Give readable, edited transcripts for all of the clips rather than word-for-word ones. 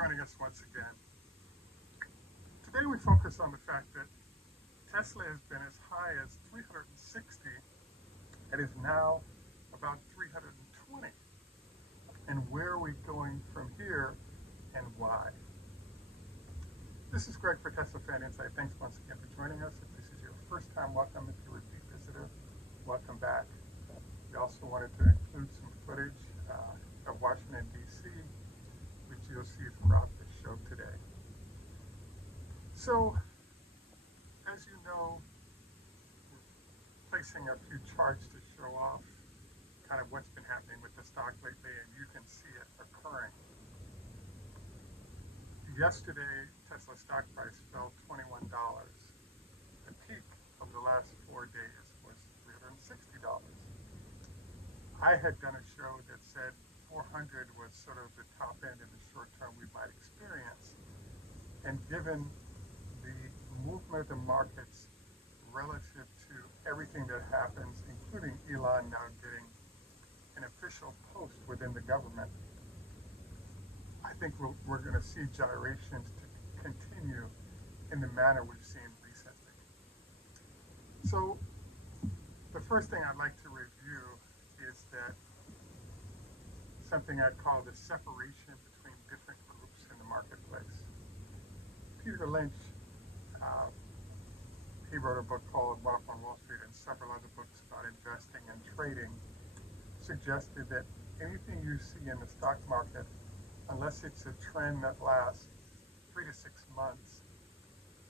joining us once again. Today we focus on the fact that Tesla has been as high as 360 and is now about 320. And where are we going from here and why? This is Greg for Teslafaninsight. Thanks once again for joining us. If this is your first time, welcome. If you're a repeat visitor, welcome back. We also wanted to include some footage of Washington, D.C., which you'll see throughout the show today. So, as you know, we're placing a few charts to show off kind of what's been happening with the stock lately, and you can see it occurring. Yesterday, Tesla stock price fell $21. The peak of the last 4 days was $360. I had done a show that said 400 was sort of the top end in the short term we might experience. And given the movement of the markets relative to everything that happens, including Elon now getting an official post within the government, I think we're going to see gyrations to continue in the manner we've seen recently. So the first thing I'd like to review is that something I'd call the separation between different groups in the marketplace. Peter Lynch, he wrote a book called One Up on Wall Street and several other books about investing and trading, suggested that anything you see in the stock market, unless it's a trend that lasts 3 to 6 months,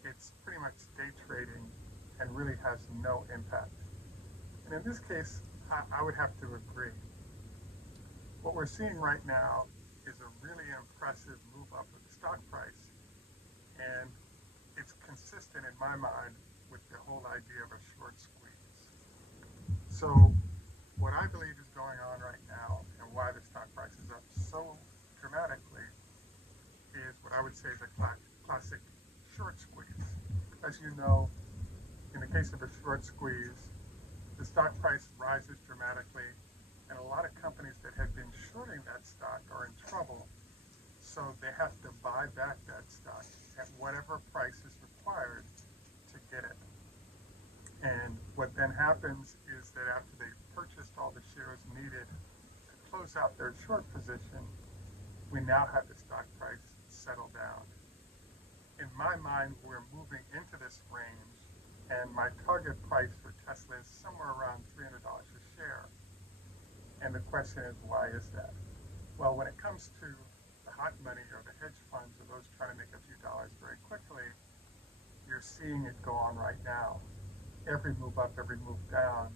it's pretty much day trading and really has no impact. And in this case, I would have to agree. What we're seeing right now is a really impressive move up of the stock price, and it's consistent in my mind with the whole idea of a short squeeze. So what I believe is going on right now and why the stock price is up so dramatically is what I would say is a classic short squeeze. As you know, in the case of a short squeeze, the stock price rises dramatically, and a lot of companies that had been shorting that stock are in trouble, so they have to buy back that stock at whatever price is required to get it. And what then happens is that after they've purchased all the shares needed to close out their short position, we now have the stock price settle down. In my mind, we're moving into this range, and my target price for Tesla is somewhere around $300 a share. And the question is, why is that? Well, when it comes to the hot money or the hedge funds or those trying to make a few dollars very quickly, you're seeing it go on right now. Every move up, every move down,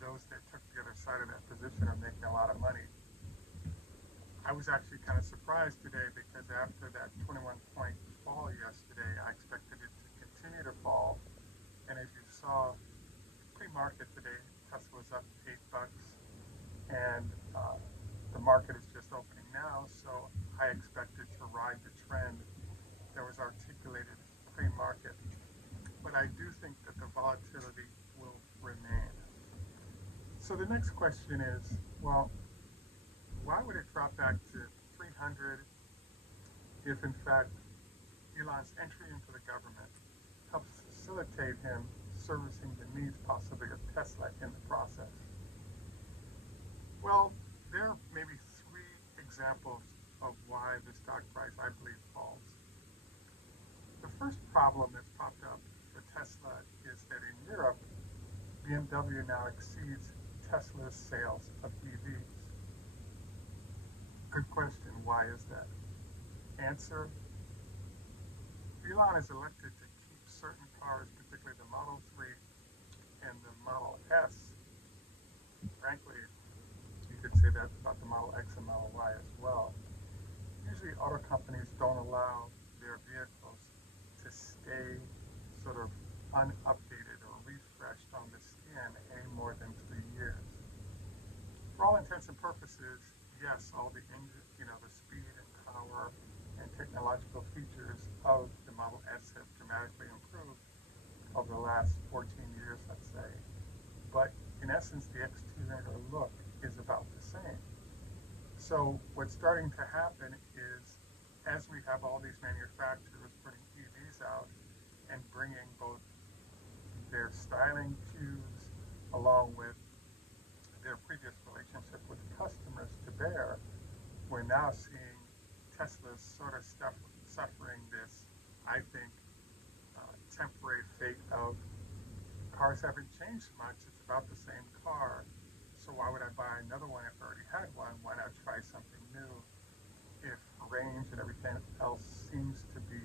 those that took the other side of that position are making a lot of money. I was actually kind of surprised today because after that 21-point fall yesterday, I expected it to continue to fall. And as you saw, pre-market today, Tesla was up $8. And the market is just opening now, so I expected to ride the trend that was articulated pre-market. But I do think that the volatility will remain. So the next question is, well, why would it drop back to 300 if, in fact, Elon's entry into the government helps facilitate him servicing the needs possibly of Tesla in the process? Well, there are maybe 3 examples of why the stock price, I believe, falls. The first problem that's popped up for Tesla is that in Europe, BMW now exceeds Tesla's sales of EVs. Good question. Why is that? Answer: Elon is elected to keep certain cars, particularly the Model 3 and the Model S. Frankly, you could say that about the Model X and Model Y as well. Usually auto companies don't allow their vehicles to stay sort of unupdated or refreshed on the skin any more than 3 years. For all intents and purposes, yes, all the engine, the speed and power and technological features of the Model S have dramatically improved over the last 14 years, let's say. But in essence, the exterior look is about the same. So what's starting to happen is as we have all these manufacturers putting EVs out and bringing both their styling cues along with their previous relationship with customers to bear, we're now seeing Tesla's sort of suffering this, I think, temporary fate of cars haven't changed much. It's about the same car. So why would I buy another one if I already had one? Why not try something new if range and everything else seems to be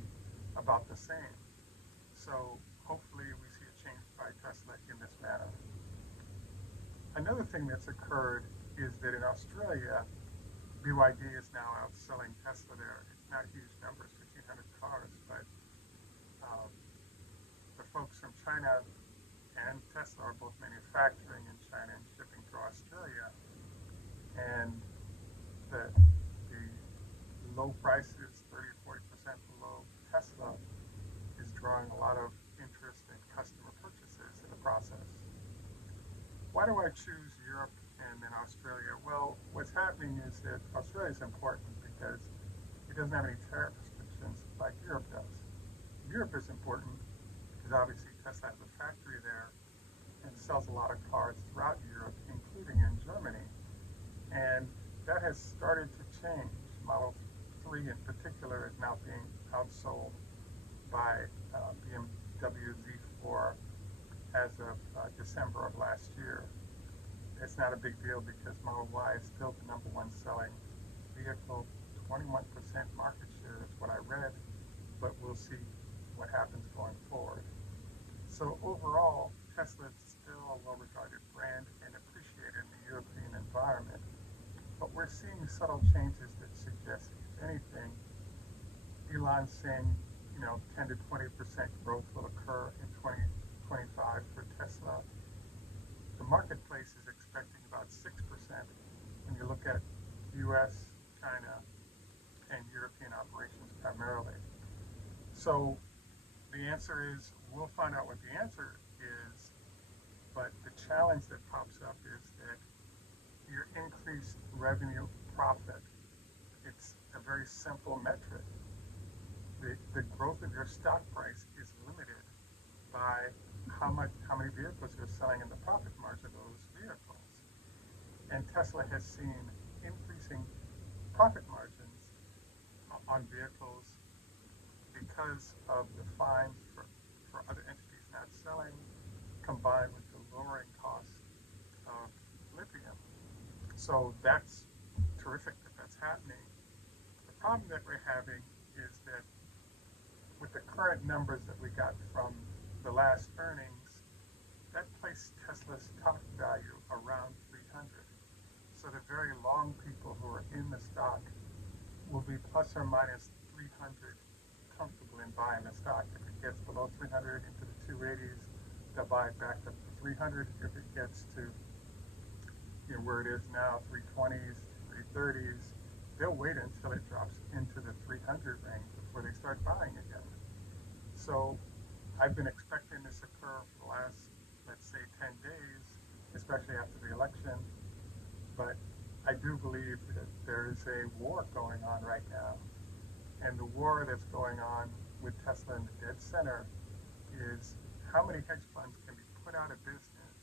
about the same? So hopefully we see a change by Tesla in this manner. Another thing that's occurred is that in Australia, BYD is now outselling Tesla there. It's not huge numbers, 1,500 cars, but the folks from China and Tesla are both manufacturing in China and shipping to Australia. And the low prices, 30-40% below Tesla, is drawing a lot of interest in customer purchases in the process. Why do I choose Europe and then Australia? Well, what's happening is that Australia is important because it doesn't have any tariff restrictions like Europe does. Europe is important because obviously Tesla has a factory there and sells a lot of cars throughout Europe, including in Germany. And that has started to change. Model 3 in particular is now being outsold by BMW Z4 as of December of last year. It's not a big deal because Model Y is still the number one selling vehicle, 21% market share is what I read, but we'll see what happens going forward. So overall, Tesla is still a well-regarded brand and appreciated in the European environment, but we're seeing subtle changes that suggest, if anything, Elon's saying, 10 to 20% growth will occur in 2025 for Tesla. The marketplace is expecting about 6% when you look at US, China, and European operations primarily. So the answer is, we'll find out what the answer is, but the challenge that pops up is that your increased revenue profit, it's a very simple metric. The growth of your stock price is limited by how many vehicles you're selling and the profit margin of those vehicles. And Tesla has seen increasing profit margins on vehicles because of the fines for other entities not selling, combined with the lowering cost of lithium. So that's terrific that that's happening. The problem that we're having is that with the current numbers that we got from the last earnings, that placed Tesla's stock value around 300. So the very long people who are in the stock will be plus or minus 300 comfortable in buying the stock. If it gets below 300 into the 280s, they'll buy it back up to 300. If it gets to where it is now, 320s, 330s, they'll wait until it drops into the 300 range before they start buying again. So I've been expecting this occur for the last, let's say, 10 days, especially after the election. But I do believe that there is a war going on right now. And the war that's going on with Tesla in the dead center is how many hedge funds can be put out of business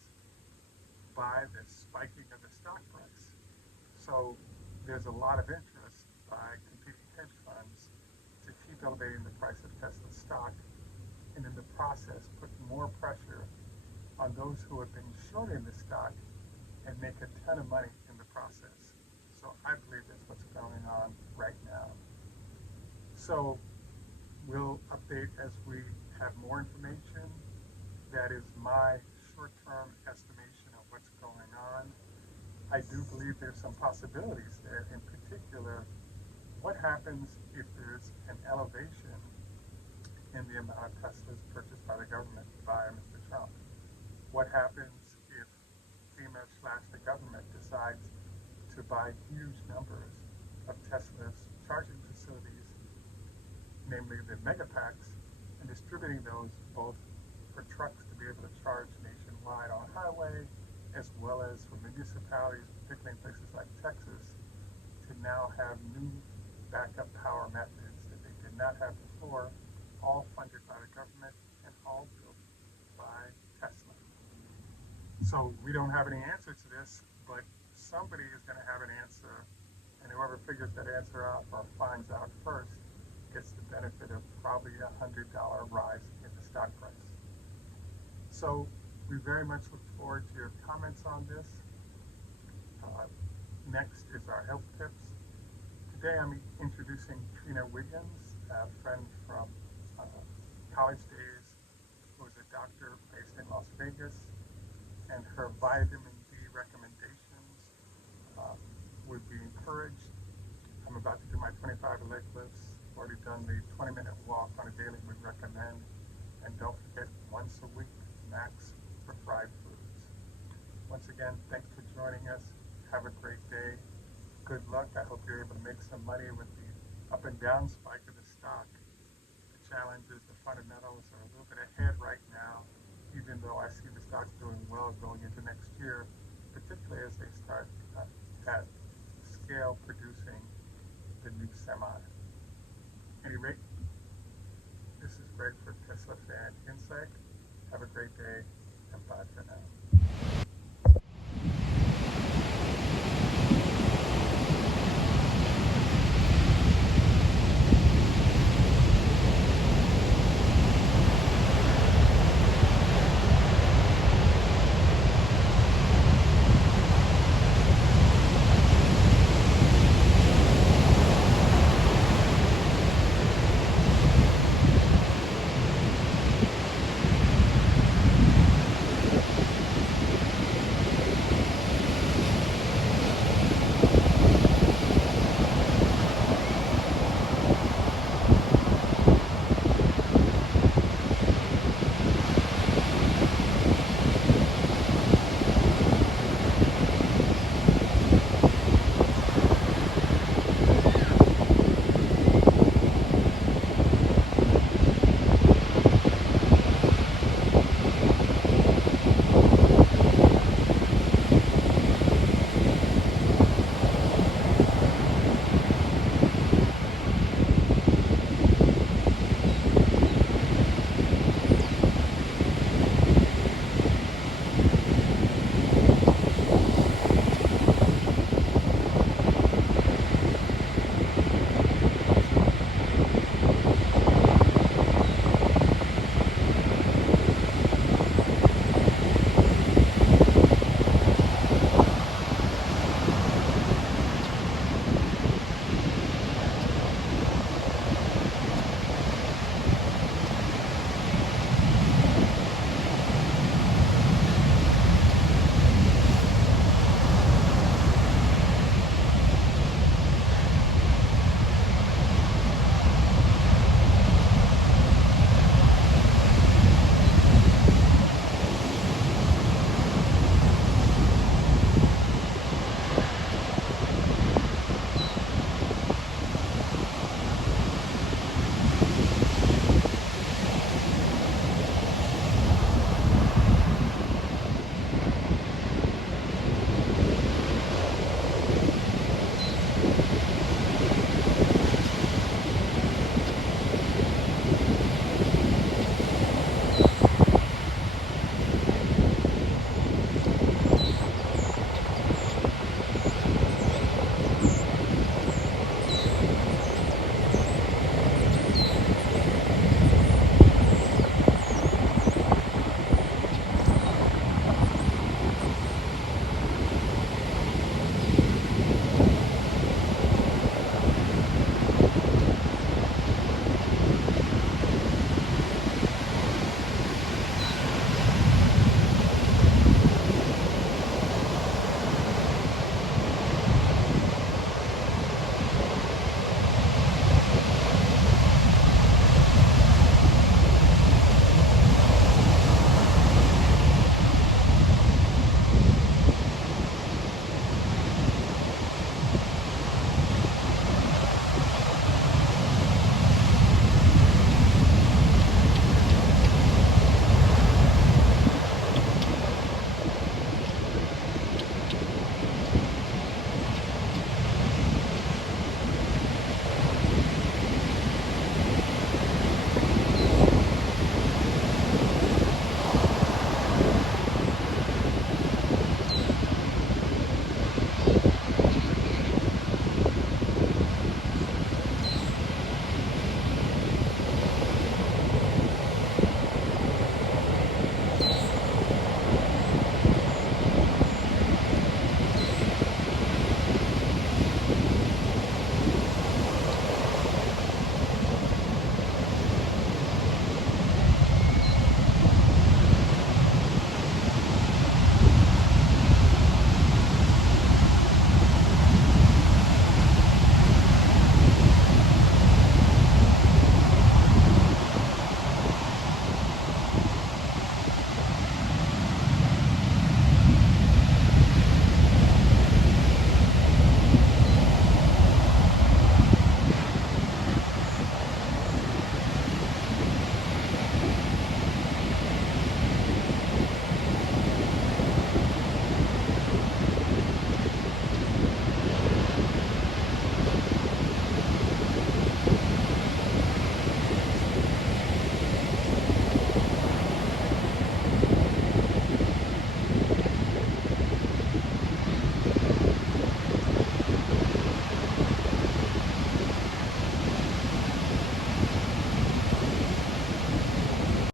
by the spiking of the stock price. So there's a lot of interest by competing hedge funds to keep elevating the price of Tesla stock, and in the process put more pressure on those who have been shorting the stock and make a ton of money in the process. So I believe that's what's going on right now. So we'll update as we have more information. That is my short-term estimation of what's going on. I do believe there's some possibilities there. In particular, what happens if there's an elevation in the amount of Teslas purchased by the government by Mr. Trump? What happens if FEMA/the government decides to buy huge numbers of Tesla's charging facilities, namely the megapacks, and distributing those both for trucks to be able to charge nationwide on highway, as well as for municipalities, particularly in places like Texas, to now have new backup power methods that they did not have before, all funded by the government and all built by Tesla. So we don't have any answer to this, but somebody is going to have an answer, and whoever figures that answer out or finds out first gets the benefit of probably $100 rise in the stock price. So we very much look forward to your comments on this. Next is our health tips. Today I'm introducing Trina Wiggins, a friend from college days who is a doctor based in Las Vegas, and her vitamin D recommendations would be encouraged. I'm about to do my 25 leg lifts, already done the 20-minute walk on a daily we recommend, and don't forget once a week max for fried foods. Once again, thanks for joining us. Have a great day. Good luck. I hope you're able to make some money with the up and down spike of the stock. The challenge is the fundamentals are a little bit ahead right now, even though I see the stocks doing well going into next year, particularly as they start at scale producing the new semi. At any rate, this is Greg for Teslafaninsight. Have a great day, and bye for now.